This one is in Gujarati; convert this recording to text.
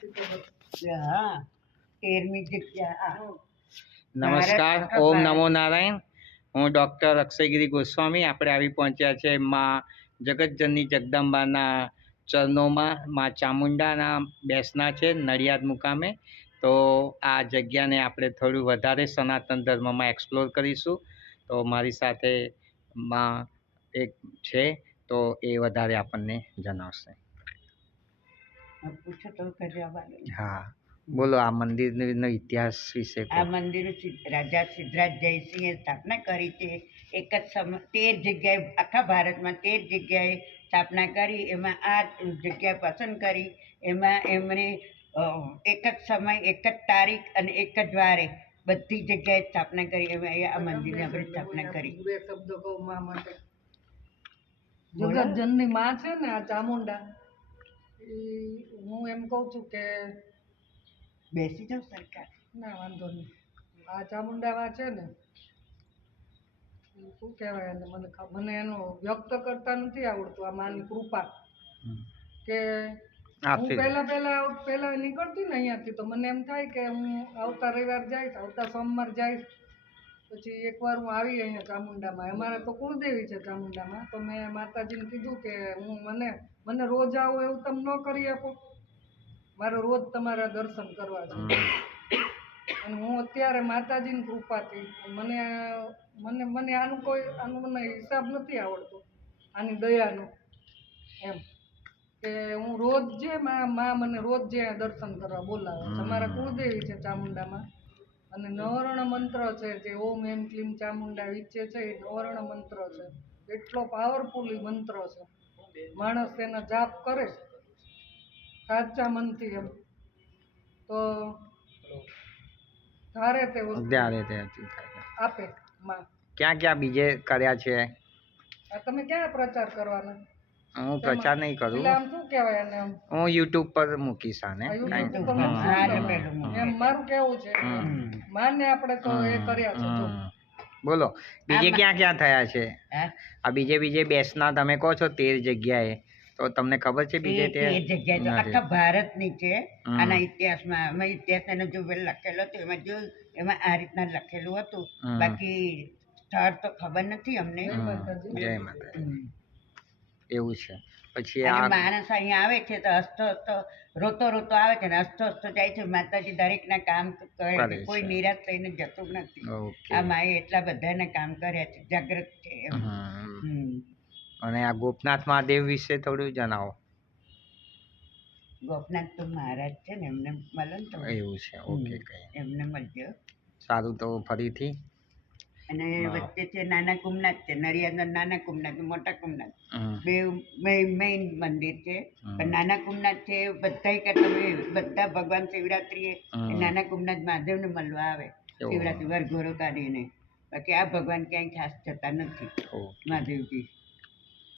હા 13મી જગ્યા નમસ્કાર, ઓમ નમો નારાયણ. હું ડૉક્ટર અક્ષયગીરી ગોસ્વામી. આપણે આવી પહોંચ્યા છે માં જગતજનની જગદંબાના ચરણોમાં. માં ચામુંડાના બેસના છે નડિયાદ મુકામે. તો આ જગ્યાને આપણે થોડું વધારે સનાતન ધર્મમાં એક્સપ્લોર કરીશું. તો મારી સાથે માં એક છે, તો એ વધારે આપણને જણાવશે. પૂછો તો હા, બોલો આ મંદિરનો ઇતિહાસ વિશે. આ મંદિર રાજા સિદ્ધરાજ જયસિંહે સ્થાપના કરી છે. એક જ સમય 13 જગ્યાએ, આખા ભારતમાં 13 જગ્યાએ સ્થાપના કરી. એમાં આ જગ્યા પસંદ કરી. એમાં એમણે એક જ સમય, એક જ તારીખ અને એક જ વારે બધી જગ્યાએ સ્થાપના કરી. એમાં આ મંદિરની આપણે સ્થાપના કરી. બે શબ્દો કહું માં માટે. જગતજનની માં છે ને આ ચામુંડા, હું એમ કહું છું કે બેસી જાઓ સરકાર. ના વાંધો નહીં. આ ચામુંડામાં છે ને શું કહેવાય એને, મને એનો વ્યક્ત કરતા નથી આવડતું. આ માની કૃપા કે હું પહેલા નીકળતી ને અહીંયાથી, તો મને એમ થાય કે હું આવતા રવિવાર જઈશ, આવતા સોમવાર જઈશ. પછી એકવાર હું આવી અહીંયા ચામુંડામાં, અમારા તો કુળદેવી છે ચામુંડામાં. તો મેં માતાજીને કીધું કે મને રોજ આવું એવું તમે ન કરી આપો, મારે રોજ તમારા દર્શન કરવા છે. અને હું અત્યારે માતાજીની કૃપાથી મને આનું મને હિસાબ નથી આવડતો, આની દયાનો. એમ કે હું રોજ માં મને રોજ જે દર્શન કરવા બોલાવે છે. અમારા કુળદેવી છે ચામુંડામાં. અને નવર્ણ મંત્ર છે, જે ઓમ એમ ક્લીમ ચામુંડા વિચ્ચે છે, એ નવર્ણ મંત્ર છે. એટલો પાવરફુલ મંત્ર છે. માણસ એનો જાપ કરે સાચા મનથી, એમ તો ધારે તે આપે માં. ક્યાં ક્યાં બીજે કર્યા છે? તમે ક્યાં પ્રચાર કરવાના? હું પ્રચાર નહીં કરું. એટલે આમ શું કહેવાય એને, હું યુટ્યુબ પર મૂકીશ આને. એમ મારું કેવું છે, માને આપણે તો એ કર્યા છે. જો બોલો બીજે ક્યાં ક્યાં થયા છે? આ બીજે બેસના તમે કહો છો 13 જગ્યાએ, તો તમને ખબર છે બીજે? 13 જગ્યાએ તો આખા ભારતની છે. આના ઇતિહાસમાં અમે ઇતિહાસ એનો જો લખેલો હતો, એમાં જો એમાં આ રીતના લખેલું હતું. બાકી સ્થળ તો ખબર નથી અમને. જય માતા. એવું છે. પછી આ માણસ અહીંયા આવે છે તો હસતો હસતો રોતો આવે છે ને હસતો જાય છે. માતાજી દરેકના કામ કરે છે, કોઈ નિરાશ થઈને જતું નથી. આ માએ એટલા બધાના કામ કર્યા છે, જાગૃત છે એમ. અને આ ગોપનાથ મહાદેવ વિશે થોડું જણાવો. ગોપનાથ તો મહારાજ છે ને, એમને મળે ને તો. એવું છે, ઓકે, કઈ એમને મળજો. સારું, તો ફરીથી. અને વચ્ચે છે નાના કુમનાથ છે, નડિયાદનો નાના કુમનાથ, મોટા કુમનાથ, બે મેઇન મંદિર છે. પણ નાના કુમનાથ છે બધા ભગવાન શિવરાત્રીએ નાના કુમનાથ મહાદેવને મળવા આવે. શિવરાત્રી વરઘોડો કાઢીને. બાકી આ ભગવાન ક્યાંય ખાસ જતા નથી મહાદેવજી.